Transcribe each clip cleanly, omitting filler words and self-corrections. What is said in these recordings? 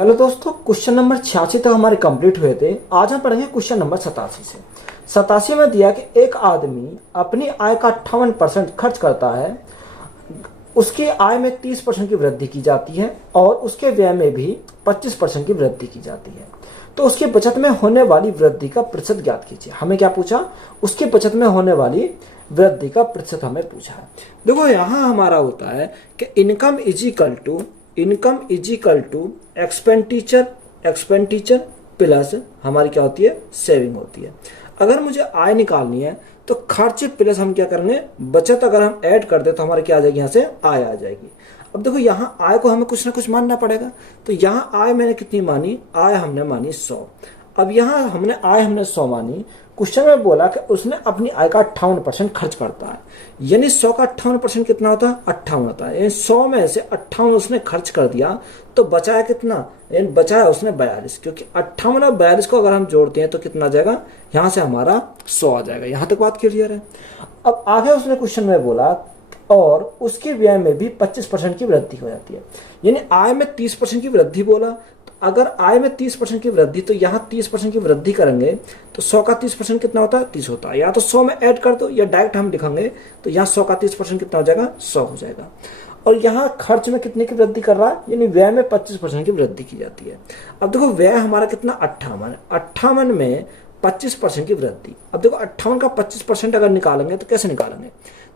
Hello दोस्तों, question number 86 तक हमारे कंप्लीट हुए थे। आज हम पढ़ेंगे क्वेश्चन नंबर 87 से। 87 में दिया कि एक आदमी अपनी आय का 58% खर्च करता है, उसकी आय में 30% की वृद्धि की जाती है और उसके व्यय में भी 25% की वृद्धि की जाती है। तो उसकी बचत में होने वाली वृद्धि का प्रतिशत ज्ञात कीजिए। हमें क्या पूछा? उसकी बचत में होने वाली वृद्धि का प्रतिशत हमें पूछा है। देखो, यहाँ हमारा होता है कि income is equal to expenditure plus हमारी क्या होती है? सेविंग होती है। अगर मुझे आय निकालनी है तो खर्च प्लस हम क्या करेंगे? बचत। अगर हम ऐड कर दे तो हमारी क्या आ जाएगी? यहाँ से आय आ जाएगी। अब देखो, यहाँ आय को हमें कुछ ना कुछ मानना पड़ेगा। तो यहाँ आय मैंने कितनी मानी? आय हमने मानी 100। अब यहाँ हमने 100 मानी। क्वेश्चन में बोला कि उसने अपनी आय का 58% खर्च करता है, यानी 100 का 58% कितना होता है? 58 होता है। यानी 100 में से 58 उसने खर्च कर दिया तो बचाया कितना? यानी बचाया उसने 42, क्योंकि 58 और 42 को अगर हम जोड़ते हैं तो कितना आ जाएगा? यहाँ से हमारा 100 आ जाएगा। यहाँ तक बात क्लियर है। अब आगे उसने क्वेश्चन में बोला और उसके व्यय में भी 25% की वृद्धि हो जाती है, यानी आय में 30% की वृद्धि बोला। अगर आय में 30% की वृद्धि तो यहाँ 30% की वृद्धि करेंगे तो 100 का 30% कितना होता है? 30 होता है। या तो 100 में ऐड कर दो या डायरेक्ट हम लिखेंगे तो यहाँ 100 का 30% कितना हो जाएगा? 100 हो जाएगा। और यहाँ खर्च में कितने की वृद्धि कर रहा है? यानी व्यय में 25% की वृद्धि की जाती है। अब देखो, व्यय हमारा कितना? 58। 58 में 25% की वृद्धि। अब देखो, 58 का 25% अगर निकालेंगे तो कैसे निकालेंगे?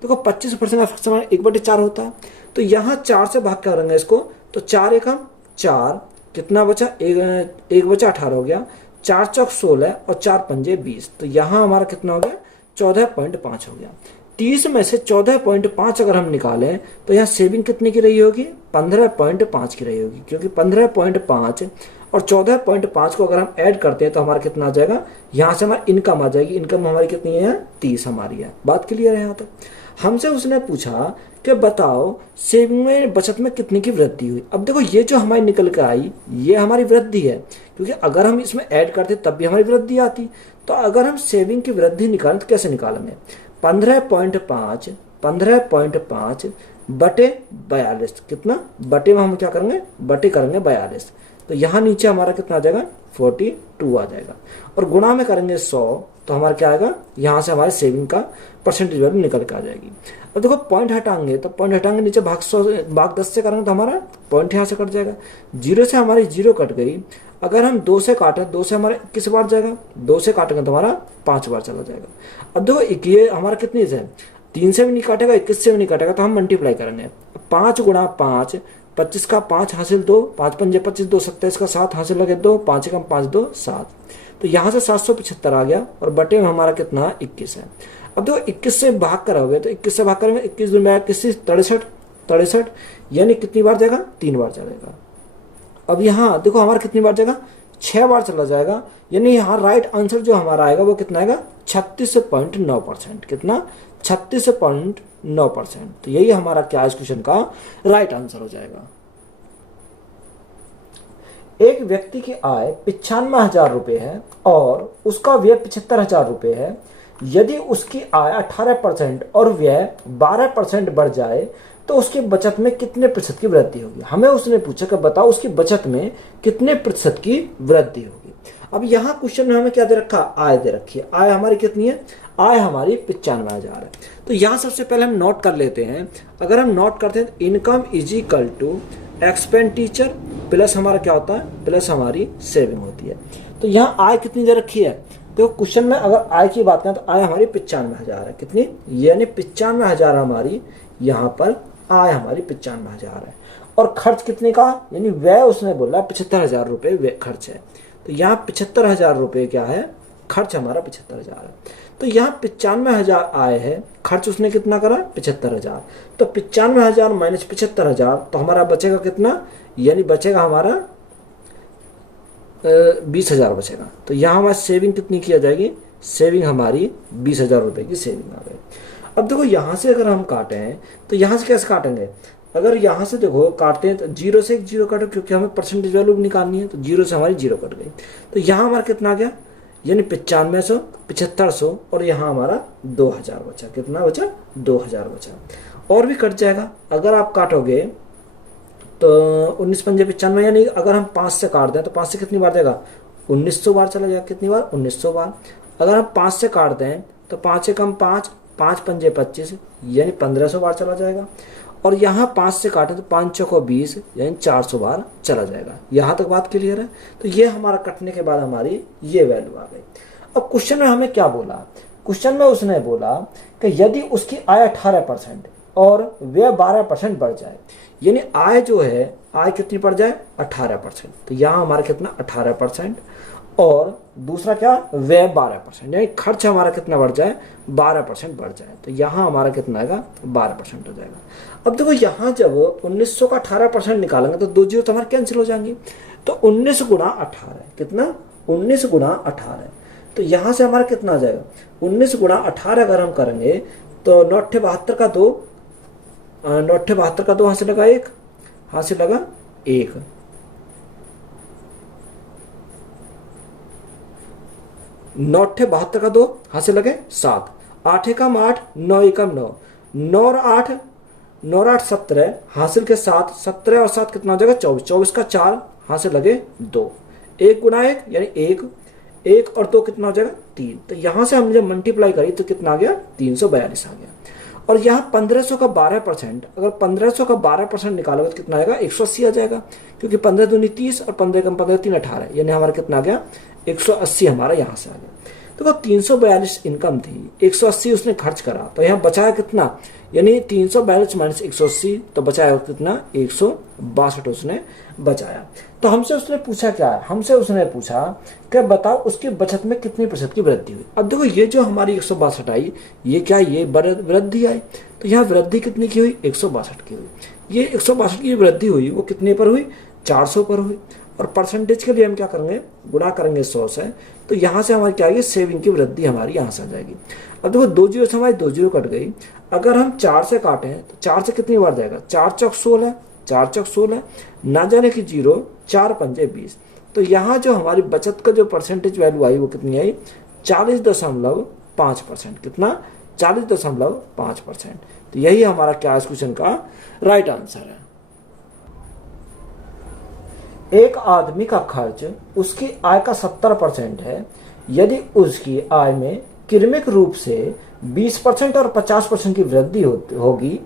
देखो, 25% का फ्रैक्शन 1/4 होता है। तो यहाँ 4 से भाग करेंगे इसको तो 4 एकम 4, कितना बचा? 1/18 हो गया। 4 चौक 16 और 4 पंजे 20। तो यहाँ हमारा कितना हो गया? 14.5 हो गया। 30 में से 14.5 अगर हम निकालें तो यहाँ सेविंग कितने की रही होगी? 15.5 की रही होगी, क्योंकि 15.5 और 14.5 को अगर हम ऐड करते हैं तो हमारा कितना आ जाएगा? यहाँ से हमारी इनकम आ जाएगी। इनकम हमारी कितनी है? 30 हमारी है। बात क्लियर है यहाँ तक? हमसे उसने पूछा कि बताओ सेविंग में, बचत में कितने की वृद्धि हुई। अब देखो, ये जो हमारी निकल के आई ये हमारी वृद्धि है, क्योंकि अगर हम इसमें ऐड करते तब भी हमारी वृद्धि आती। तो अगर हम सेविंग की वृद्धि निकालें तो कैसे निकालेंगे? 15.5 बटे 42। कितना? बटे में हम क्या करेंगे? बटे करेंगे 42। तो यहाँ नीचे हमारा कितना आ जाएगा? 42 आ जाएगा। और गुणा में करेंगे 100 तो हमारा क्या आएगा? यहाँ से हमारे सेविंग का परसेंटेज वैल्यू निकल के आ जाएगी। अब देखो, पॉइंट हटाएंगे तो पॉइंट हटाएंगे नीचे भाग 10 से करेंगे तो हमारा पॉइंट यहाँ से कट जाएगा। 0 से हमारी 0 कट गई। अगर हम 2 से काटें, 2 से हमारे 21 बार जाएगा। 2 से काटेंगे तो हमारा 5 बार चला जाएगा। अब देखो, ये हमारा कितनी है? 3 से भी नहीं काटेगा, 21 से भी नहीं काटेगा, तो हम मल्टीप्लाई करेंगे। 5 गुणा 5, 25 का 5 हासिल 2, 5 पंजे 25, 2 27 का 7 हासिल लगे 2, 5 एकम 5 2 7। तो यहाँ से 775 आ गया और बटे में हमारा कितना? 21 है। अब देखो, 21 से भाग करोगे तो 21 से भाग करेंगे, 21 दूनी 21 63, यानी कितनी बार जाएगा? 3 बार चलेगा। अब यहाँ देखो, हमारा कितनी बार जाएगा? 6 बार चला जाएगा। यानी यहाँ राइट आंसर जो हमारा आएगा वो कितना आएगा? 36.9%। कितना? 36.9%। तो यही हमारा क्या इस क्वेश्चन का राइट आंसर हो जाएगा। एक व्यक्ति की आय 95,000 रुपये है और उसका व्यय 75,000 रुपये है। यदि उसकी आय 18% और व्यय 12% बढ़ जाए तो उसकी बचत में कितने प्रतिशत की वृद्धि होगी? हमें उसने पूछा कि बताओ उसकी बचत में कितने प्रतिशत की वृद्धि होगी। अब यहाँ क्वेश्चन में हमें क्या दे रखा? आय दे रखी है। आय हमारी कितनी है? आय हमारी 95,000 है। तो यहाँ सबसे पहले हम नोट कर लेते हैं। अगर हम नोट करते हैं तो income is equal to expenditure plus हमारा क्या होता है? प्लस हमारी सेविंग होती है। तो यहाँ आय कितनी दे रखी है? तो क्वेश्चन में अगर आय की बात करें तो आय हमारी 95,000 है। कितनी? यानी 95,000 हमारी यहाँ पर आय हमारी 95,000 है। और खर्च कितने का? यानी व्यय उसने बोला 75,000 रुपये खर्च है। तो यहाँ 75,000 रुपये क्या है? खर्च हमारा 75,000 है। तो यहाँ 95,000 आय है, खर्च उसने कितना करा? 75,000। तो 95,000 माइनस 75,000 तो हमारा बचेगा कितना? यानी बचेगा हमारा 20,000 बचेगा। तो यहाँ हमारी सेविंग कितनी की आ जाएगी? सेविंग हमारी 20,000 रुपये की सेविंग आ गई। अब देखो, यहाँ से अगर हम काटें तो यहाँ से कैसे काटेंगे? अगर यहाँ से देखो काटते हैं तो 0 से 1 0 काटो, क्योंकि हमें परसेंटेज वैल्यू निकालनी है। तो 0 से हमारी 0 कट गई। तो यहाँ हमारा कितना आ गया? यानी 9500, 7500 और यहाँ हमारा 2,000 बचा। कितना बचा? 2,000 बचा। और भी कट जाएगा। अगर आप काटोगे तो 19×5 = 95, यानी अगर हम 5 से काट दें तो 5 से कितनी बार जाएगा, 1900 बार चला जाएगा। कितनी बार, 1900 बार। अगर हम 5 से काट दें तो 5 से कम 5, 5×5 = 25, यानी 1500 बार चला जाएगा। और यहाँ 5 से काटें तो 5×4 = 20, यानी 400 बार चला जाएगा। यहाँ तक बात क्लियर है। तो ये हमारा कटने के बाद हमारी ये वैल्यू आ गई। अब क्वेश्चन में हमें क्या बोला, क्वेश्चन में उसने बोला कि यदि उसकी आय 18% और व्यय 12% बढ़ जाए, यानी आय जो है, आय कितनी बढ़ जाए, 18%। तो यहाँ हमारा कितना, 18%, और दूसरा क्या, व्यय 12%, यानी खर्च हमारा कितना बढ़ जाए, 12% बढ़ जाए। तो यहाँ हमारा कितना आएगा, 12% हो जाएगा। अब देखो यहाँ जब 1900 का 18% निकालेंगे तो 2 जीरो तो हमारे कैंसिल हो जाएंगे। तो 19 गुणा 18, कितना, 19 गुणा 18। तो यहाँ से हमारा कितना आ जाएगा, 19 गुणा 18 अगर हम करेंगे तो 9×72 का 2, 9×72 का 2, हाथ से लगा 1, हाथ से लगा 1, 9×72 का 2, हाथ से लगे 7, 8 एकम 8, 9 एकम 9, 9 और 8, 9 और 8 17, हासिल के 7, 17 और 7 कितना हो जाएगा, 24, 24 का 4, हाथ से लगे 2, 1 गुना 1 यानी 1, 1 और 2 कितना हो जाएगा, 3। तो यहाँ से हमने जब मल्टीप्लाई करी तो कितना आ गया, 342 आ गया। और यहाँ 1500 का 12%, अगर 1500 का 12% निकालोगे तो कितना आएगा, 180 आ जाएगा, क्योंकि 15 दूनी 30 और 15 कम 15 3 18, यानी हमारा कितना आ गया, 180 हमारा यहाँ से आ गया। देखो 342 इनकम थी, 180 उसने खर्च करा, तो यहाँ बचाया कितना, यानी 342 माइनस 180, तो बचाया कितना, 162 उसने बचाया। तो हमसे उसने पूछा क्या है, हमसे उसने पूछा कि बताओ उसकी बचत में कितनी प्रतिशत की वृद्धि हुई। अब देखो ये जो हमारी 162 आई, ये क्या, ये वृद्धि आई। तो यहाँ वृद्धि कितनी की हुई, 162 की हुई। ये 162 की वृद्धि हुई वो कितने पर हुई, 400 पर हुई। और परसेंटेज के लिए हम क्या करेंगे, गुणा करेंगे 100 से। तो यहाँ से हमारी क्या आएगी, सेविंग की वृद्धि हमारी यहाँ से आ जाएगी। अब देखो 2 जीरो से हमारी 2 जीरो कट गई। अगर हम 4 से काटें तो 4 से कितनी बार जाएगा, 4 चौक 16, 4 चौक 16, ना जाने की 0, 4 पंजे 20। तो यहाँ जो हमारी बचत का जो परसेंटेज वैल्यू आई वो कितनी आई, 40.5%। कितना, 40.5%। तो यही हमारा क्या इस क्वेश्चन का राइट आंसर है। एक आदमी का खर्च उसकी आय का 70% है। यदि उसकी आय में क्रमिक रूप से 20% और 50% की वृद्धि होगी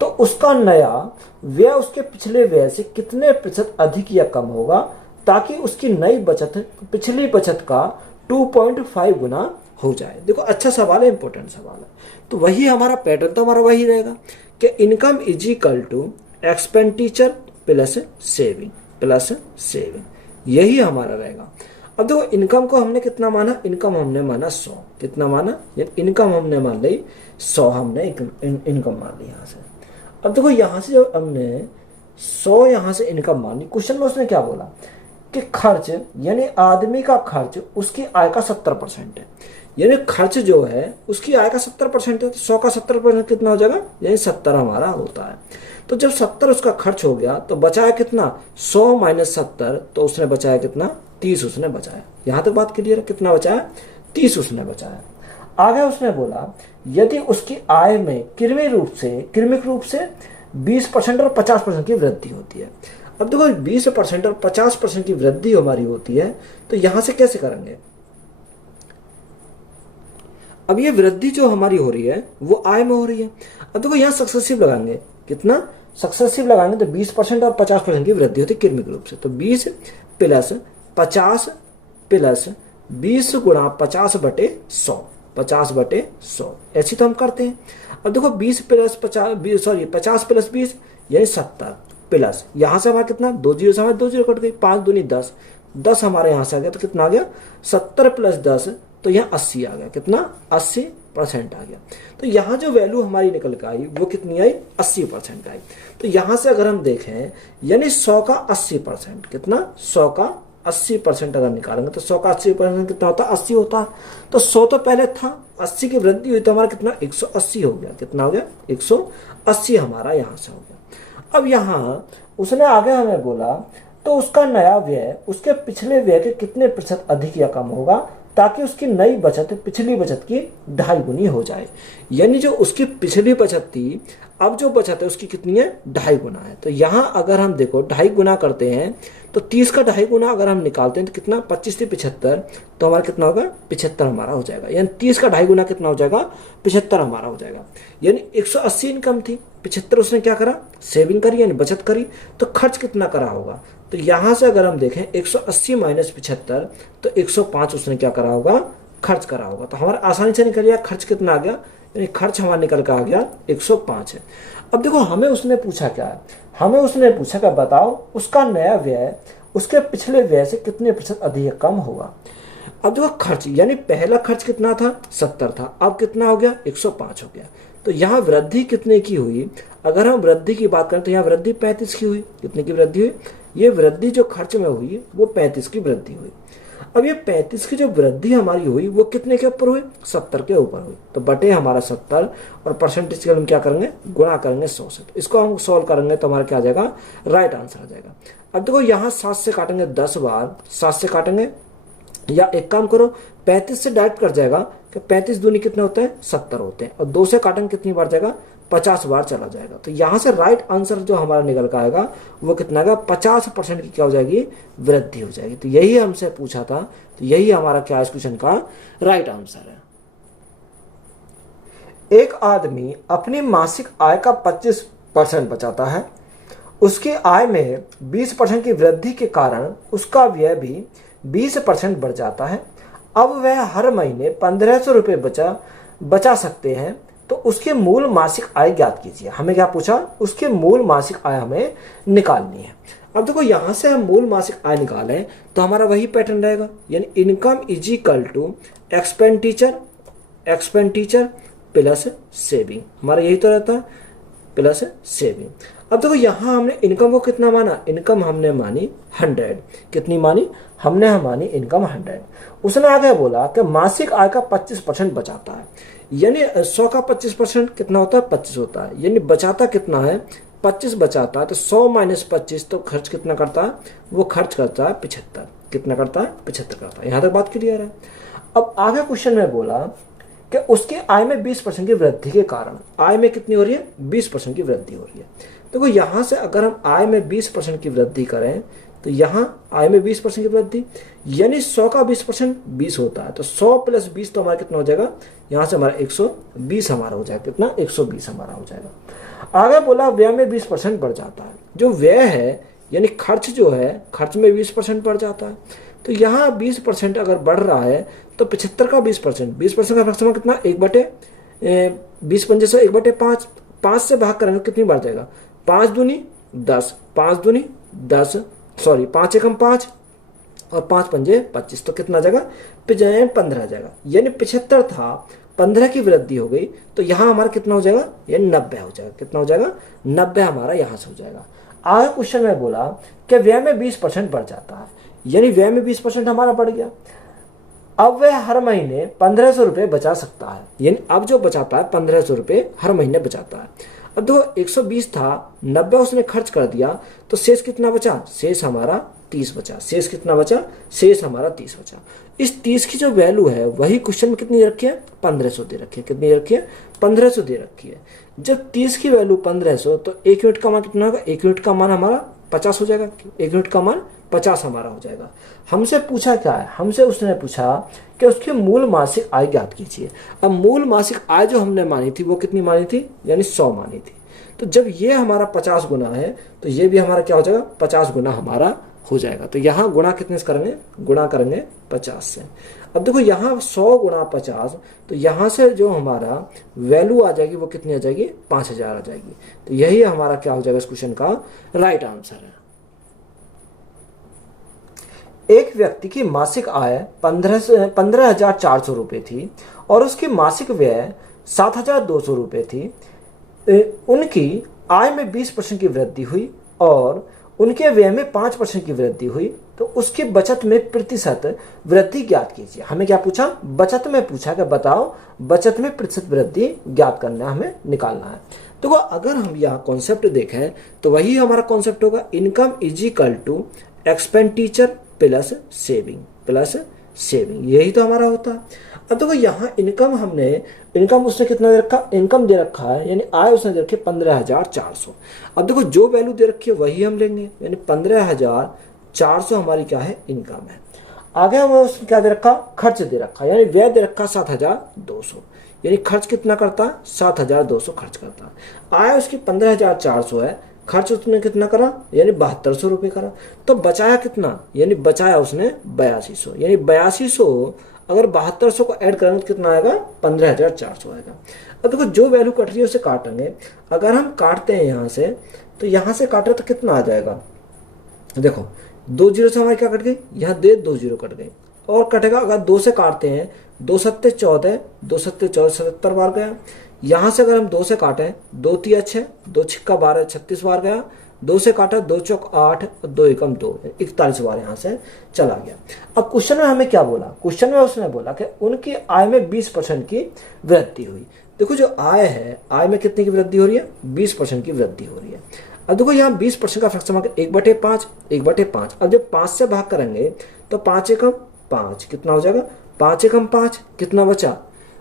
तो उसका नया व्यय उसके पिछले व्यय से कितने प्रतिशत अधिक या कम होगा, ताकि उसकी नई बचत पिछली बचत का 2.5 गुना हो जाए। देखो अच्छा सवाल है, इंपॉर्टेंट सवाल है। तो वही हमारा पैटर्न तो हमारा वही रहेगा कि income is equal to expenditure plus saving, यही हमारा रहेगा। अब देखो इनकम को हमने कितना माना, इनकम हमने माना 100, कितना माना, इनकम हमने मान ली 100, हमने इनकम मान ली यहाँ से। अब देखो यहाँ से जब हमने 100 यहाँ से इनकम मानी, क्वेश्चन में उसने क्या बोला कि खर्च, यानी आदमी का खर्च उसकी आय का 70% है। यानी खर्च जो है उसकी आय का 70% है। तो 100 का 70% कितना हो जाएगा, यानी 70 हमारा होता है। तो जब 70 उसका खर्च हो गया तो बचाया कितना, 100 माइनस 70, तो उसने बचाया कितना, 30 उसने बचाया। यहाँ तक बात क्लियर है, कितना बचाया, 30 उसने बचाया। आगे उसने बोला यदि उसकी आय में क्रमिक रूप से 20% और 50% की वृद्धि होती है। अब देखो 20% और 50% की वृद्धि हमारी होती है, तो यहां से कैसे करेंगे। अब ये वृद्धि जो हमारी हो रही है वो आय में हो रही है। अब देखो यहाँ सक्सेसिव लगाएंगे, कितना सक्सेसिव लगाएंगे तो 20% और 50% की वृद्धि होती है क्रमिक रूप से। तो 20 प्लस 50 प्लस 20 गुणा 50/100, 50/100, ऐसी तो हम करते हैं। अब देखो 20 प्लस 50 प्लस 20 यानी 70 प्लस, यहां से हमारा कितना, 2 जीरो से हमारे 2 जीरो कट गई, 5 दूनी 10, 10 हमारे यहां से आ गया। तो कितना आ गया, 70 प्लस 10, तो यहाँ 80 आ गया। कितना, 80% आ गया। तो यहाँ जो वैल्यू हमारी निकल के आई वो कितनी आई, 80% आई। तो यहाँ से अगर हम देखें यानी 100 का 80%, कितना, 100 का 80% अगर निकालेंगे तो 100 का 80% कितना होता है, 80 होता है। तो 100 तो पहले था, 80 की वृद्धि हुई तो हमारा कितना, 180 हो गया। कितना हो गया, 180 हमारा यहाँ से हो गया। अब यहाँ उसने आगे हमें बोला तो उसका नया व्यय उसके पिछले व्यय के कितने प्रतिशत अधिक या कम होगा, ताकि उसकी नई बचत पिछली बचत की 2.5 गुनी हो जाए। यानी जो उसकी पिछली बचत थी, अब जो बचत है उसकी कितनी है, 2.5 गुना है। तो यहाँ अगर हम देखो 2.5 गुना करते हैं तो 30 का 2.5 गुना अगर हम निकालते हैं तो कितना, 25 से 75, तो हमारा कितना होगा, 75 हमारा हो जाएगा। यानी 30 का 2.5 गुना कितना हो जाएगा, 75 हमारा हो जाएगा। यानी 180 इनकम थी, 75 उसने क्या करा, सेविंग करी यानी बचत करी, तो खर्च कितना करा होगा। तो यहाँ से अगर हम देखें 180 माइनस 75, तो 105 उसने क्या करा होगा, खर्च करा होगा। तो हमारा आसानी से निकल गया खर्च कितना आ गया, यानी खर्च हमारा निकल कर आ गया 105 है। अब देखो हमें उसने पूछा क्या है, हमें उसने पूछा कि बताओ उसका नया व्यय उसके पिछले व्यय से कितने प्रतिशत अधिक कम होगा। अब देखो खर्च, यानी पहला खर्च कितना था, 70 था, अब कितना हो गया, 105 हो गया। तो यहाँ वृद्धि कितने की हुई, अगर हम वृद्धि की बात करें तो यहाँ वृद्धि 35 की हुई। कितने की वृद्धि हुई, ये वृद्धि जो खर्च में हुई वो 35 की वृद्धि हुई। अब ये 35 की जो वृद्धि हमारी हुई वो कितने के ऊपर हुई, 70 के ऊपर हुई। तो बटे हमारा 70 और परसेंटेज के हम क्या करेंगे, गुणा करेंगे 100 से। तो इसको हम सॉल्व करेंगे तो हमारा क्या आ जाएगा, राइट आंसर आ जाएगा। अब देखो यहाँ 7 से काटेंगे 10 बार, 7 से काटेंगे, या एक काम करो 35 से डायरेक्ट कर जाएगा कि 35 दूनी कितने होते हैं, 70 होते हैं, और 2 से काटेंगे कितनी बार जाएगा, 50 बार चला जाएगा। तो यहाँ से राइट आंसर जो हमारा निकल कर आएगा वो कितना आएगा, 50% की क्या हो जाएगी, वृद्धि हो जाएगी। तो यही हमसे पूछा था, तो यही हमारा क्या इस क्वेश्चन का राइट आंसर है। एक आदमी अपनी मासिक आय का 25% बचाता है, उसकी आय में 20% की वृद्धि के कारण उसका व्यय भी 20% बढ़ जाता है। अब वह हर महीने 1500 रुपये बचा सकते हैं, तो उसके मूल मासिक आय ज्ञात कीजिए। हमें क्या पूछा, उसके मूल मासिक आय हमें निकालनी है। अब देखो यहां से हम मूल मासिक आय निकालें तो हमारा वही पैटर्न रहेगा, यानी income is equal to expenditure plus saving, हमारा यही तो रहता है, प्लस सेविंग। अब देखो यहाँ हमने इनकम को कितना माना, इनकम हमने मानी 100, कितनी मानी, हमने मानी इनकम 100। उसने आगे बोला कि मासिक आय का 25% बचाता है, यानी 100 का 25% कितना होता है, 25 होता है, यानी बचाता कितना है, 25 बचाता है। तो 100 माइनस 25, तो खर्च कितना करता है, वो खर्च करता है 75, कितना करता है, 75 करता है। यहाँ तक बात क्लियर है। अब आगे क्वेश्चन में बोला कि उसकी आय में 20% की वृद्धि के कारण, आय में कितनी हो रही है, 20% की वृद्धि हो रही है। देखो यहाँ से अगर हम आय में 20% की वृद्धि करें तो यहाँ आय में 20% की वृद्धि, यानी 100 का 20% 20 होता है, तो 100 प्लस 20 तो हमारा कितना हो जाएगा, यहाँ से हमारा 120 हमारा हो जाएगा, कितना, 120 हमारा हो जाएगा। आगे बोला व्यय में 20% बढ़ जाता है, जो व्यय है यानी खर्च जो है, खर्च में 20% बढ़ जाता है। तो यहाँ 20% अगर बढ़ रहा है तो 75 का 20%, 20% का फ्रैक्शन कितना, 1/20 पंजे से 1/5, 5 से भाग करेंगे कितनी बार जाएगा, 5 दूनी 10, 5 दूनी 10, सॉरी 5 एकम 5 और 5 पंजे 25, तो कितना जाएगा, 15 जाएगा। यानी 75 था, 15 की वृद्धि हो गई, तो यहाँ हमारा कितना हो जाएगा, यानी 90 हो जाएगा। कितना हो जाएगा, 90 हमारा यहाँ से हो जाएगा। आगे क्वेश्चन में बोला कि व्यय में 20% बढ़ जाता है, यानी व्यय में 20% हमारा बढ़ गया। अब वह हर महीने 1500 रुपये बचा सकता है, यानी अब जो बचाता है 1500 रुपये हर महीने बचाता है। अब देखो 120 था, 90 उसने खर्च कर दिया, तो शेष कितना बचा, शेष हमारा 30 बचा। शेष कितना बचा, शेष हमारा 30 बचा। इस 30 की जो वैल्यू है वही क्वेश्चन में कितनी रखी है, 1500 दे रखी है। कितनी रखी है, 1500 दे रखी है। जब 30 की वैल्यू 1500, तो 1 यूनिट का मान कितना होगा, 1 यूनिट का मान हमारा 50 हो जाएगा। 1 यूनिट का मान 50 हमारा हो जाएगा। हमसे पूछा क्या है, हमसे उसने पूछा कि उसकी मूल मासिक आय ज्ञात कीजिए। अब मूल मासिक आय जो हमने मानी थी वो कितनी मानी थी, यानी 100 मानी थी। तो जब ये हमारा 50 गुना है तो ये भी हमारा क्या हो जाएगा, 50 गुना हमारा हो जाएगा। तो यहाँ गुणा कितने से करेंगे, गुणा करेंगे 50 से। अब देखो यहाँ 100 गुणा 50, तो यहाँ से जो हमारा वैल्यू आ जाएगी वो कितनी आ जाएगी, 5000 आ जाएगी। तो यही हमारा क्या हो जाएगा इस क्वेश्चन का राइट आंसर है। एक व्यक्ति की मासिक आय 15,400 रुपये थी और उसकी मासिक व्यय 7,200 रुपये थी। उनकी आय में 20% की वृद्धि हुई और उनके व्यय में 5% की वृद्धि हुई, तो उसकी बचत में प्रतिशत वृद्धि ज्ञात कीजिए। हमें क्या पूछा, बचत में पूछा कि बताओ बचत में प्रतिशत वृद्धि ज्ञात करना है, हमें निकालना है। तो अगर हम यहाँ कॉन्सेप्ट देखें तो वही हमारा कॉन्सेप्ट होगा, income is equal to expenditure plus saving, यही तो हमारा होता है। अब देखो यहाँ इनकम उसने कितना दे रखा, इनकम दे रखा है यानी आय उसने दे रखी 15,400। अब देखो जो वैल्यू दे रखी है वही हम लेंगे, यानी 15,400 हमारी क्या है, इनकम है। आगे हमें उसने क्या दे रखा, खर्च दे रखा, यानी व्यय दे रखा 7,200, यानी खर्च कितना करता है, 7,200 खर्च करता है। आय उसकी 15,400 है, खर्च उसने कितना करा, यानी 7,200 रुपये करा। तो बचाया कितना, यानी बचाया उसने 8200, यानी 8200 अगर 7,200 को ऐड करेंगे तो कितना आएगा, 15,400 आएगा। अब देखो जो वैल्यू कट रही है उसे काटेंगे। अगर हम काटते हैं यहाँ से, तो यहाँ से काटे तो कितना आ जाएगा, देखो 2 जीरो से हमारी क्या कट गई, यहाँ 2 जीरो कट गई। और कटेगा अगर 2 से काटते हैं, 2 सत्ते 14, 2 सत्ते 14, 77 बार गया। यहाँ से अगर हम 2 से काटें, 2 तिया 6, 2 छिक्का 12, 36 बार गया। 2 से काटा, 2 चौक 8, 2 एकम 2, 41 बार यहाँ से चला गया। अब क्वेश्चन में हमें क्या बोला, क्वेश्चन में उसने बोला कि उनकी आय में 20% की वृद्धि हुई। देखो जो आय है, आय में कितने की वृद्धि हो रही है, 20% की वृद्धि हो रही है। अब देखो यहाँ 20% का फ्रैक्शन मार्केट 1/5, 1/5। अब जब 5 से भाग करेंगे तो 5 एकम 5 कितना हो जाएगा, 5 एकम 5 कितना बचा,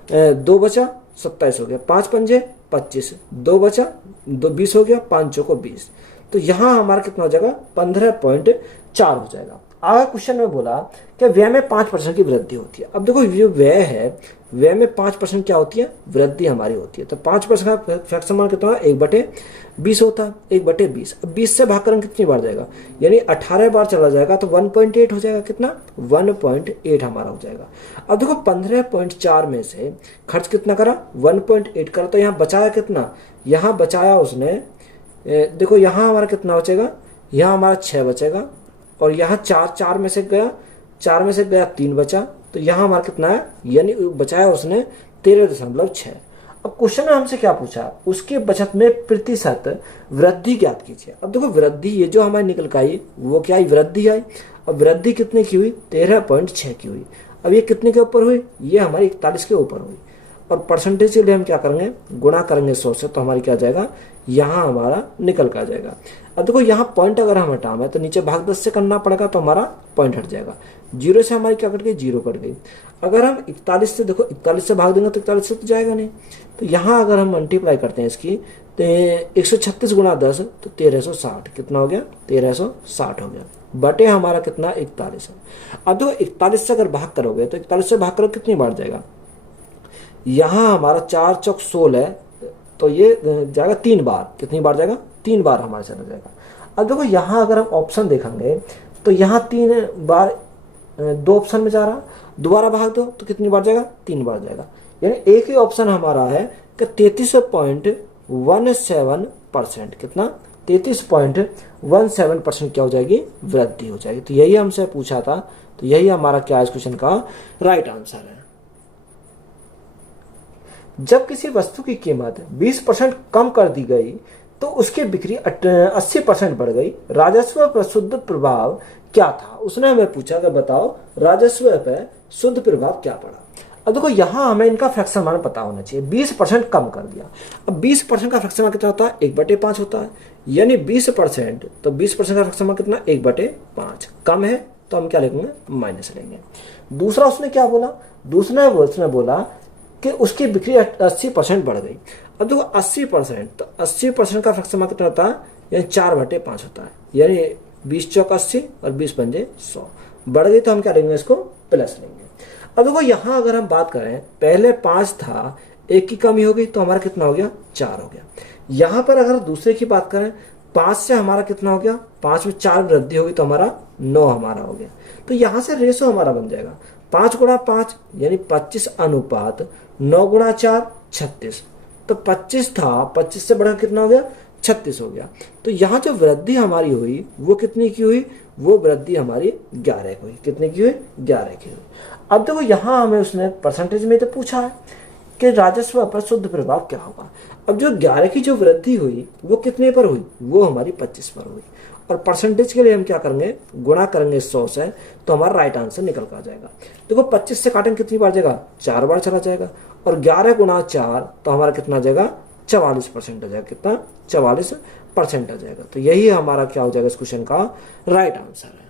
2 बचा, 27 हो गया। 5 पंजे 25, 2 बचा, 2 20 हो गया, 5 चौको 20। तो यहाँ हमारा कितना हो जाएगा, 15.4 हो जाएगा। आगे क्वेश्चन में बोला कि व्यय में 5% की वृद्धि होती है। अब देखो जो व्यय है, व्यय में 5% क्या होती है, वृद्धि हमारी होती है। तो 5% का फ्रैक्शन मान कितना है, 1/20 होता है, 1/20। अब 20 से भाग कर कितनी बार जाएगा, यानी 18 बार चला जाएगा तो 1.8 हो जाएगा, कितना 1.8 हमारा हो जाएगा। अब देखो 15.4 में से खर्च कितना करा, 1.8 करा। तो यहाँ बचाया कितना, यहाँ बचाया उसने, देखो यहाँ हमारा कितना बचेगा, यहाँ हमारा 6 बचेगा। और यहाँ 4 में से गया, 4 में से गया 3 बचा। तो यहाँ हमारा कितना है, यानी बचाया उसने 13.6। अब क्वेश्चन में हमसे क्या पूछा, उसके बचत में प्रतिशत वृद्धि ज्ञात कीजिए। अब देखो वृद्धि ये जो हमारी निकल के आई वो क्या आई, वृद्धि आई। अब वृद्धि कितने की हुई, 13.6 की हुई। अब ये कितने के ऊपर हुई, ये हमारी 41 के ऊपर हुई। और परसेंटेज के लिए हम क्या करेंगे, गुणा करेंगे 100 से, तो हमारी क्या जाएगा, यहाँ हमारा निकल कर जाएगा। अब देखो यहाँ पॉइंट अगर हम हटाएं तो नीचे भाग 10 से करना पड़ेगा, तो हमारा पॉइंट हट जाएगा। 0 से हमारी क्या कट गई, 0 कट गई। अगर हम 41 से, देखो 41 से भाग देंगे तो 41 से तो जाएगा नहीं। तो यहाँ अगर हम मल्टीप्लाई करते हैं इसकी, तो 136 गुणा 10 तो 1360 कितना हो गया, 1360 हो गया। बटे हमारा कितना, 41 है। अब देखो 41 से अगर भाग करोगे तो 41 से भाग करो कितनी बार जाएगा, यहाँ हमारा 4 चौक 16 है, तो ये जाएगा 3 बार। कितनी बार जाएगा, 3 बार हमारा चला जाएगा। अब देखो यहाँ अगर हम ऑप्शन देखेंगे तो यहाँ 3 बार 2 ऑप्शन में जा रहा, दोबारा भाग दो तो कितनी बार जाएगा, 3 बार जाएगा। यानी एक ही ऑप्शन हमारा है कि 33.17%, कितना 33.17% क्या हो जाएगी, वृद्धि हो जाएगी। तो यही हमसे पूछा था, तो यही हमारा क्या इस क्वेश्चन का राइट आंसर है। जब किसी वस्तु की कीमत 20% कम कर दी गई तो उसकी बिक्री 80% बढ़ गई, राजस्व पर शुद्ध प्रभाव क्या था। उसने हमें पूछा कि बताओ राजस्व पर शुद्ध प्रभाव क्या पड़ा। अब देखो यहाँ हमें इनका फ्रैक्शन मान पता होना चाहिए। 20% कम कर दिया। अब 20% का फ्रैक्शन मान कितना होता है, 1/5 होता है, यानी 20%, तो 20% का फ्रैक्शन मान कितना, 1/5। कम है तो हम क्या लिखेंगे, माइनस लेंगे। दूसरा उसने क्या बोला, उसने बोला कि उसकी बिक्री 80% बढ़ गई। अब देखो 80%, तो 80% का फ्रैक्शन मान कितना होता है, यानी 4/5 होता है, यानी 20 चौक 80 और 20 पंजे 100। बढ़ गई तो हम क्या लेंगे, इसको प्लस लेंगे। अब देखो यहाँ अगर हम बात करें, पहले 5 था, 1 की कमी हो गई तो हमारा कितना हो गया, 4 हो गया। यहाँ पर अगर दूसरे की बात करें, 5 से हमारा कितना हो गया, 5 में 4 वृद्धि होगी तो हमारा 9 हमारा हो गया। तो यहाँ से रेशो हमारा बन जाएगा 5 गुणा 5, यानी 25 अनुपात 9 गुणा 4 36। तो 25 था, 25 से बढ़कर कितना हो गया, 36 हो गया। तो यहाँ जो वृद्धि हमारी हुई वो कितनी की हुई, वो वृद्धि हमारी 11 की हुई। कितने की हुई, 11 की हुई। अब देखो यहाँ हमें उसने परसेंटेज में तो पूछा है कि राजस्व पर शुद्ध प्रभाव क्या होगा। अब जो 11 की जो वृद्धि हुई वो कितने पर हुई, वो हमारी 25 पर हुई। और परसेंटेज के लिए हम क्या करेंगे, गुणा करेंगे 100 से, तो हमारा राइट आंसर निकल कर आ जाएगा। देखो 25 से काटेंगे कितनी बार जाएगा, 4 बार चला जाएगा। और 11 गुणा 4 तो हमारा कितना जाएगा, 44% आ जाएगा। कितना, 44% आ जाएगा। तो यही हमारा क्या हो जाएगा इस क्वेश्चन का राइट आंसर है।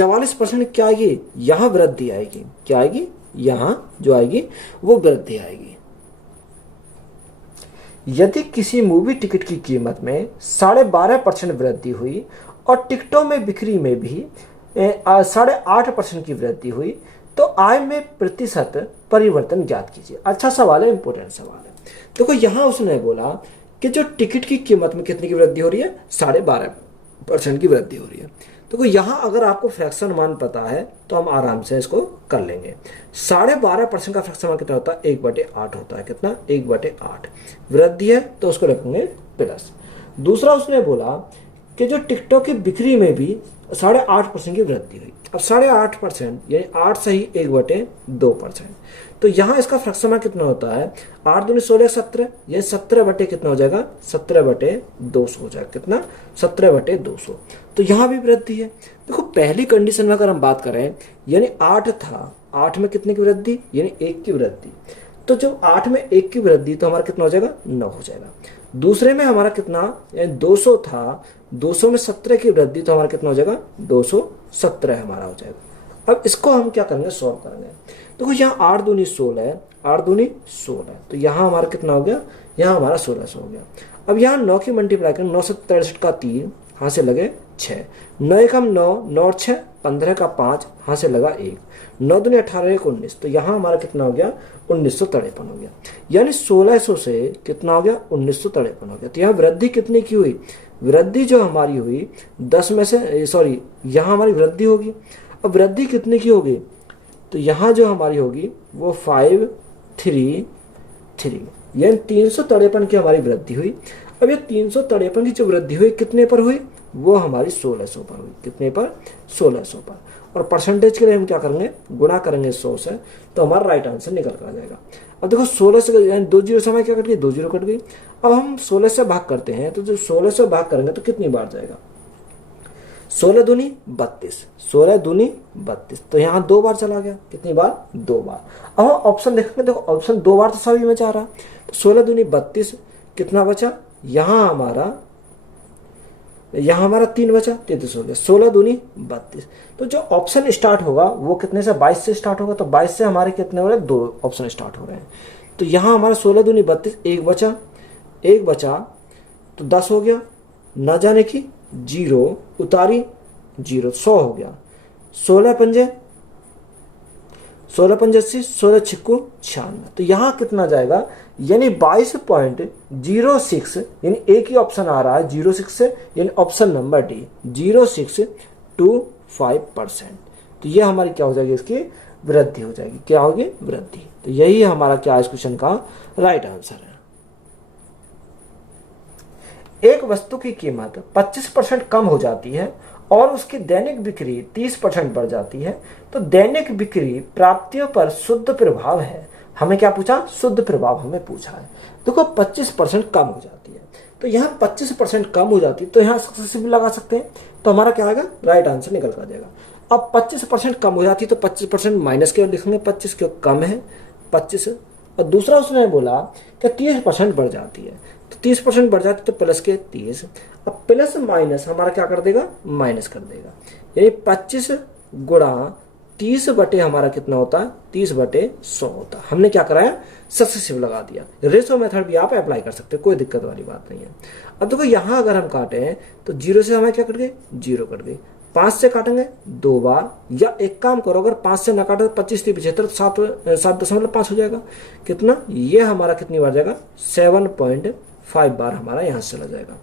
44% क्या आएगी, यहाँ वृद्धि आएगी। क्या आएगी, यहाँ जो आएगी वो वृद्धि आएगी। यदि किसी मूवी टिकट की कीमत में 12.5% वृद्धि हुई और टिकटों में बिक्री में भी 8.5% की वृद्धि हुई तो आय में प्रतिशत परिवर्तन ज्ञात कीजिए। अच्छा सवाल है, इंपॉर्टेंट सवाल है। देखो यहाँ उसने बोला कि जो टिकट की कीमत में कितनी की वृद्धि हो रही है, 12.5% की वृद्धि हो रही है। देखो यहाँ अगर आपको फ्रैक्शन मान पता है तो हम आराम से इसको कर लेंगे। 12.5% का फ्रैक्शन मान कितना होता है, 1/8 होता है। कितना, 1/8। वृद्धि है तो उसको रखेंगे प्लस। दूसरा उसने बोला कि जो टिकटों की बिक्री में भी 8.5% की वृद्धि हुई। अब 8.5% यानी 8 सही 1/2%। तो यहाँ इसका फ्रैक्शन कितना होता है, 8 दूनी 16 17, ये 17 बटे कितना हो जाएगा, 17/200 हो जाएगा। कितना, 17/200। तो यहाँ भी वृद्धि है। देखो पहली कंडीशन में अगर हम बात करें यानी 8 था, 8 में कितने की वृद्धि, यानी 1 की वृद्धि। तो जब 8 में 1 की वृद्धि तो हमारा कितना हो जाएगा, 9 हो जाएगा। दूसरे में हमारा कितना, 200 था, 200 में 17 की वृद्धि तो हमारा कितना हो जाएगा, 217 हमारा हो जाएगा। अब इसको हम क्या करेंगे, सॉल्व करेंगे। देखो यहाँ 8 दूनी 16, 8 दूनी 16, तो यहाँ हमारा कितना हो गया, यहाँ हमारा 1600 हो गया। अब यहाँ 9 की मल्टीप्लाई करें, 9 से 63 का 3, हाथ से लगे 6, 9 एक हम 9, 9 और 6 15 का 5, हाथ से लगा 1, 9 दूनी 18 एक 19, तो यहाँ हमारा कितना हो गया, 1953 हो गया। यानी 1600 से कितना हो गया, 1953 हो गया। तो यहाँ वृद्धि कितनी की हुई, वृद्धि जो हमारी हुई 10 में से, सॉरी यहाँ हमारी वृद्धि होगी। अब वृद्धि कितने की होगी, तो यहाँ जो हमारी होगी वो 533, यानी 353 की हमारी वृद्धि हुई। अब ये 353 की जो वृद्धि हुई कितने पर हुई, वो हमारी 1600 पर हुई। कितने पर, 1600 पर। और परसेंटेज के लिए हम क्या करेंगे, गुणा करेंगे 100 से, तो हमारा राइट आंसर निकल कर आ जाएगा। अब देखो 16 से यानी 2 जीरो से हमारे क्या कट गई, 2 जीरो कट गई। अब हम 16 से भाग करते हैं, तो जो 16 से भाग करेंगे तो कितनी बार जाएगा, 16 दूनी 32, 16 दूनी 32, तो यहाँ 2 बार चला गया। कितनी बार, 2 बार। अब हम ऑप्शन देखेंगे, देखो ऑप्शन 2 बार तो सभी में जा रहा, तो 16 दूनी 32, कितना बचा, यहाँ हमारा 3 बचा, 33 हो गया। 16 दूनी 32, तो जो ऑप्शन स्टार्ट होगा वो कितने से, 22 से स्टार्ट होगा। तो 22 से हमारे कितने हो रहे हैं, 2 ऑप्शन स्टार्ट हो रहे हैं। तो यहाँ हमारा 16 दूनी 32, एक बचा तो 10 हो गया, न जाने की 0 उतारी 0, 100 हो गया। 16 पंजे 80, 16 छिक्कू 96, तो यहाँ कितना जाएगा, यानी 22.06, यानी एक ही ऑप्शन आ रहा है 06 से, यानी ऑप्शन नंबर डी 0625%। तो ये हमारी क्या हो जाएगी, इसकी वृद्धि हो जाएगी। क्या होगी, वृद्धि। तो यही हमारा क्या इस क्वेश्चन का राइट आंसर है। एक वस्तु की कीमत 25% कम हो जाती है और उसकी दैनिक बिक्री 30% बढ़ जाती है, तो दैनिक बिक्री प्राप्तियों पर शुद्ध प्रभाव है। हमें क्या पूछा, शुद्ध प्रभाव हमें पूछा है। देखो 25% कम हो जाती है, तो यहाँ 25% कम हो जाती है, तो यहाँ सक्सेसिव लगा सकते हैं, तो हमारा क्या आएगा, राइट आंसर निकल कर जाएगा। अब 25% कम हो जाती है तो 25% माइनस के लिखेंगे, 25 क्यों कम है 25। और दूसरा उसने बोला कि 30% बढ़ जाती है, तो 30% बढ़ जाती है तो प्लस के 30। अब प्लस माइनस हमारा क्या कर देगा, माइनस कर देगा, यानी 25 गुणा 30 बटे हमारा कितना होता है, 30/100 होता है। हमने क्या कराया, सक्सेसिव लगा दिया। रेशो मेथड भी आप अप्लाई कर सकते हैं, कोई दिक्कत वाली बात नहीं है। अब देखो यहाँ अगर हम काटें तो 0 से हमें क्या कट गई, 0 कट गई। 5 से काटेंगे 2 बार, या एक काम करो अगर 5 से ना काटे तो 25 3 75, 7.5 हो जाएगा। कितना, ये हमारा कितनी बार जाएगा, 7.5 बार हमारा यहाँ से चला जाएगा।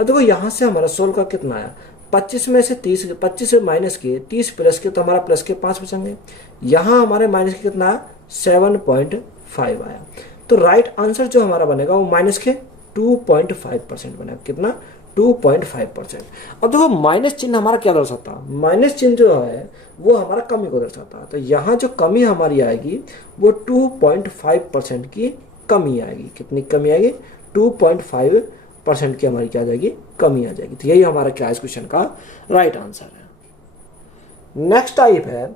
अब देखो यहाँ से हमारा 16 का कितना आया, 25 में से 30, 25 से माइनस के 30 प्लस के, तो हमारा प्लस के 5 बचेंगे। यहाँ हमारे माइनस के कितना आया, 7.5 आया। तो राइट आंसर जो हमारा बनेगा वो माइनस के 2.5% बनेगा। कितना, 2.5%। अब देखो माइनस चिन्ह हमारा क्या दर्शाता है, माइनस चिन्ह जो है वो हमारा कमी को दर्शाता है। तो यहाँ जो कमी हमारी आएगी वो 2.5% की कमी आएगी। कितनी कमी आएगी, 2.5% की हमारी क्या आ जाएगी, कमी आ जाएगी। तो यही हमारा क्या इस क्वेश्चन का राइट आंसर है। नेक्स्ट टाइप है,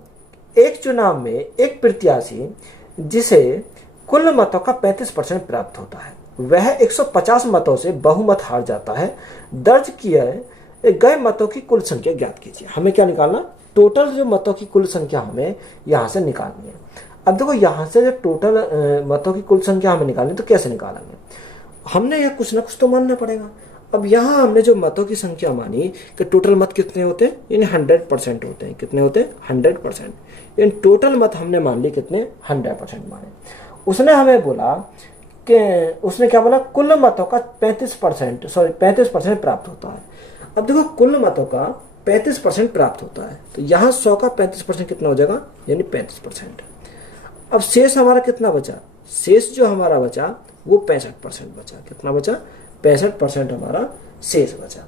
एक चुनाव में एक प्रत्याशी जिसे कुल मतों का 35% प्राप्त होता है, वह 150 मतों से बहुमत हार जाता है। दर्ज किए गए मतों की कुल संख्या ज्ञात कीजिए। हमें क्या निकालना, टोटल जो मतों की कुल संख्या हमें यहाँ से निकालनी है। अब देखो यहाँ से जो टोटल मतों की कुल संख्या हमें निकालनी है तो कैसे निकालेंगे, हमने यह कुछ ना कुछ तो मानना पड़ेगा। अब यहाँ हमने जो मतों की संख्या मानी कि टोटल मत कितने होते हैं, यानी 100% होते हैं। कितने होते हैं? 100%। यानी टोटल मत हमने मान लिए कितने? 100% माने। उसने हमें बोला कि उसने क्या बोला, कुल मतों का 35% प्राप्त होता है। अब देखो कुल मतों का 35% प्राप्त होता है, तो यहाँ 100 का 35% कितना हो जाएगा, यानी 35%। अब शेष हमारा कितना बचा? शेष जो हमारा बचा वो 65% बचा। कितना बचा? 65% हमारा शेष बचा।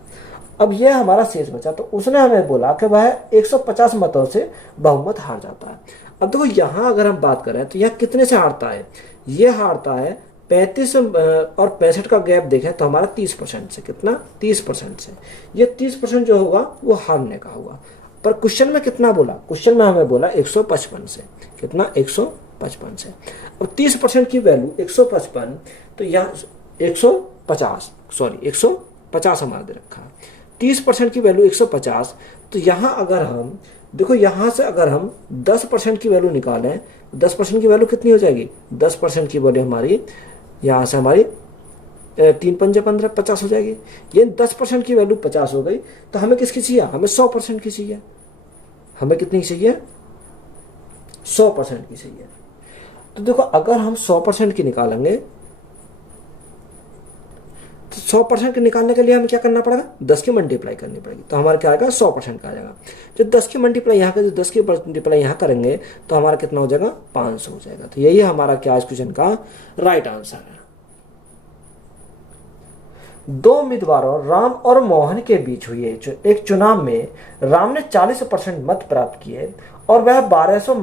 अब यह हमारा शेष बचा, तो उसने हमें बोला कि वह 150 मतों से बहुमत हार जाता है। अब देखो यहाँ अगर हम बात करें तो यह कितने से हारता है? यह हारता है 35 और 65 का गैप देखें तो हमारा 30% से। कितना? 30% से। ये 30% जो होगा वो हारने का होगा। पर क्वेश्चन में कितना बोला? क्वेश्चन में हमें बोला 155 से। कितना? 155 से। अब 30% की वैल्यू 155, तो यहाँ 150 हमारा दे रखा है। 30% की वैल्यू 150, तो यहाँ अगर हम देखो, यहाँ से अगर हम 10% की वैल्यू निकालें, 10% की वैल्यू कितनी हो जाएगी? 10% की वैल्यू हमारी यहाँ से हमारी 3 पंजे 15, 50 हो जाएगी। ये 10% की वैल्यू 50 हो गई, तो हमें किसकी चाहिए? हमें 100% की चाहिए। हमें कितनी चाहिए? 100% की चाहिए। तो देखो अगर हम 100% की निकालेंगे तो 100% के निकालने के लिए हमें क्या करना पड़ेगा? 10 की मल्टीप्लाई करनी पड़ेगी, तो हमारा क्या आएगा? 100% का आ जाएगा। जब 10 की मल्टीप्लाई यहाँ कर 10 की मल्टीप्लाई यहाँ करेंगे तो हमारा कितना हो जाएगा? 500 हो जाएगा। तो यही हमारा क्या इस क्वेश्चन का राइट आंसर है। दो उम्मीदवारों राम और मोहन के बीच हुए एक चुनाव में राम ने 40% मत प्राप्त किए और वह 1200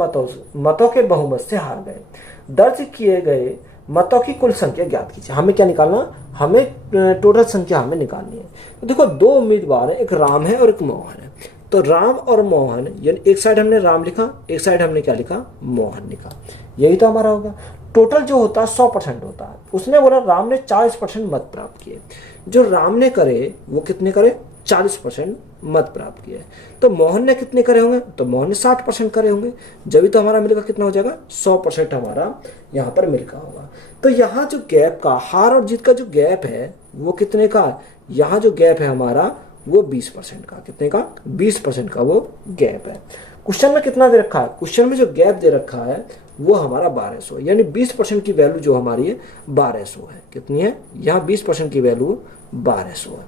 मतों के बहुमत से हार गए। दर्ज किए गए मतों की कुल संख्या ज्ञात कीजिए। हमें क्या निकालना? हमें टोटल संख्या हमें निकालनी है। तो देखो दो उम्मीदवार हैं, एक राम है और एक मोहन है। तो राम और मोहन, यानी एक साइड हमने राम लिखा, एक साइड हमने क्या लिखा? मोहन लिखा। यही तो हमारा होगा। टोटल जो होता है 100% होता है। उसने बोला राम ने 40% मत प्राप्त किए। जो राम ने करे वो कितने करे? 40% मत प्राप्त किए। तो मोहन ने कितने करे होंगे? तो मोहन ने 60% करे होंगे। जब भी तो हमारा मिलकर कितना हो जाएगा? 100% हमारा यहाँ पर मिलकर होगा। तो यहाँ जो गैप का, हार और जीत का जो गैप है वो कितने का? यहाँ जो गैप है हमारा वो 20% का। कितने का? 20% का वो गैप है। क्वेश्चन में कितना दे रखा है? क्वेश्चन में जो गैप दे रखा है वो हमारा 1200, यानी 20% की वैल्यू जो हमारी है 1200 है। कितनी है? यहाँ 20% की वैल्यू 1200 है।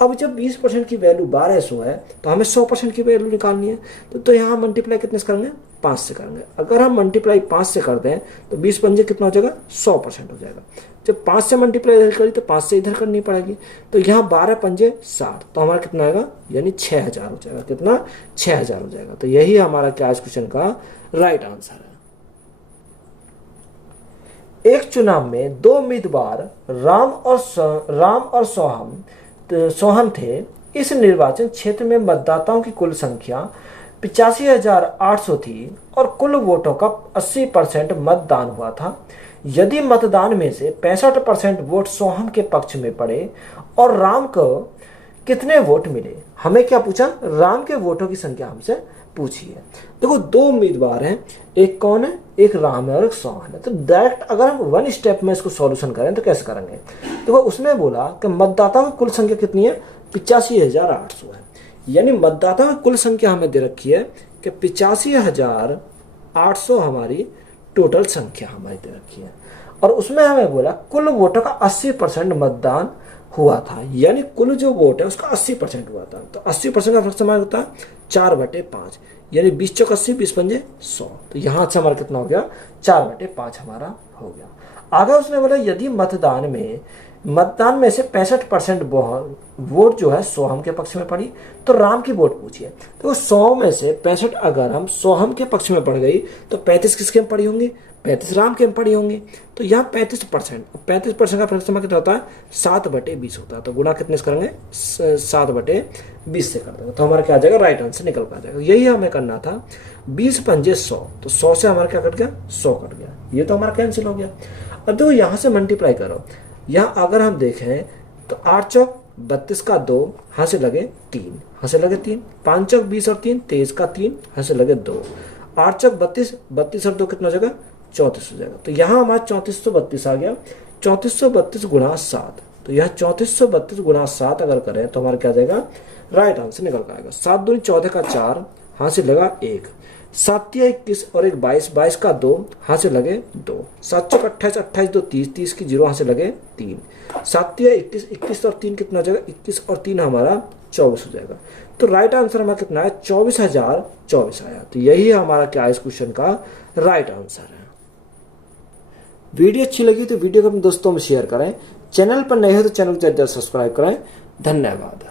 अब जब 20% की वैल्यू 1200 है तो हमें 100% की वैल्यू निकालनी है। तो यहाँ मल्टीप्लाई कितने से करेंगे? 5 से करेंगे। अगर हम मल्टीप्लाई 5 से कर दें तो 20 पंजे कितना हो जाएगा? 100% हो जाएगा। जब 5 से मल्टीप्लाई इधर करी तो 5 से इधर करनी पड़ेगी। तो यहाँ 12 पंजे 60, तो हमारा कितना आएगा? यानी 6000 हो जाएगा। कितना? 6000 हो जाएगा। तो यही हमारा क्या इस क्वेश्चन का राइट आंसर है। एक चुनाव में दो उम्मीदवार राम और सोहन थे। इस निर्वाचन क्षेत्र में मतदाताओं की कुल संख्या 85,800 थी और कुल वोटों का 80% मतदान हुआ था। यदि मतदान में से 65% वोट सोहम के पक्ष में पड़े और राम को कितने वोट मिले? हमें क्या पूछा? राम के वोटों की संख्या हमसे पूछी है। देखो दो उम्मीदवार हैं, एक कौन है? एक राम है और एक सोहन है। तो डायरेक्ट अगर हम वन स्टेप में इसको सॉल्यूशन करें तो कैसे करेंगे? देखो उसने बोला कि मतदाताओं की कुल संख्या कितनी है? 85,800 है। यानी मतदाताओं की कुल संख्या हमें दे रखी है कि 85,800 हमारी टोटल संख्या हमारी दे रखी है। और उसमें हमें बोला कुल वोटों का 80% मतदान हुआ था, यानी कुल जो वोट है उसका 80% हुआ था। तो 80% का फर्क हमारा होता है 4/5, यानी 20 चौक 80, 20 पंजे 100। तो यहाँ से हमारा कितना हो गया? 4/5 हमारा हो गया। आगे उसने बोला यदि मतदान में से 65% वोट जो है सोहम के पक्ष में पड़ी तो राम की वोट पूछिए। तो 100 में से 65 अगर हम सोहम के पक्ष में पड़ गई तो 35 किसके में पड़ी होंगी? 35 राम के में पड़ी होंगी। तो यहाँ 35% का फर्क कितना होता है? 7/20 होता है। तो गुणा कितने से करेंगे? 7/20 से कर देंगे। तो हमारा क्या आ जाएगा? राइट आंसर निकल कर जाएगा। यही हमें करना था। 20 पंजे 100, तो 100 से हमारा क्या कट गया? 100 कट गया। ये तो हमारा कैंसिल हो गया। अब देखो यहाँ से मल्टीप्लाई करो। यहाँ अगर हम देखें तो 8 चौक 32 का 2, हाँ से लगे 3, हाँ से लगे 3, 5 चौक 20 और 3, 23 का 3, हाँ से लगे 2, 8 चौक 32, 32 और 2 कितना हो जाएगा 34 हो जाएगा। तो यहाँ हमारा 3432 आ गया। 3432 गुणा 7, तो यह 3432 गुणा 7 अगर करें तो हमारा क्या जाएगा, राइट आंसर निकल कर आएगा। 7 दूनी 14 का 4, हाँ से लगा 1, 7 या 21 और 1 22, 22 का 2, हाँ से लगे 2, 7 चौक 28, 28 2 30, 30 की 0, हाँ से लगे 3, 7 या 21, 21 और 3 कितना हो जाएगा, 21 और 3 हमारा 24 हो जाएगा। तो राइट आंसर हमारा कितना है, 24,024 आया। तो यही हमारा क्या है इस क्वेश्चन का राइट आंसर है। वीडियो अच्छी लगी तो वीडियो को अपने दोस्तों में शेयर करें, चैनल पर नए हो तो चैनल को जल्द सब्सक्राइब करें। धन्यवाद।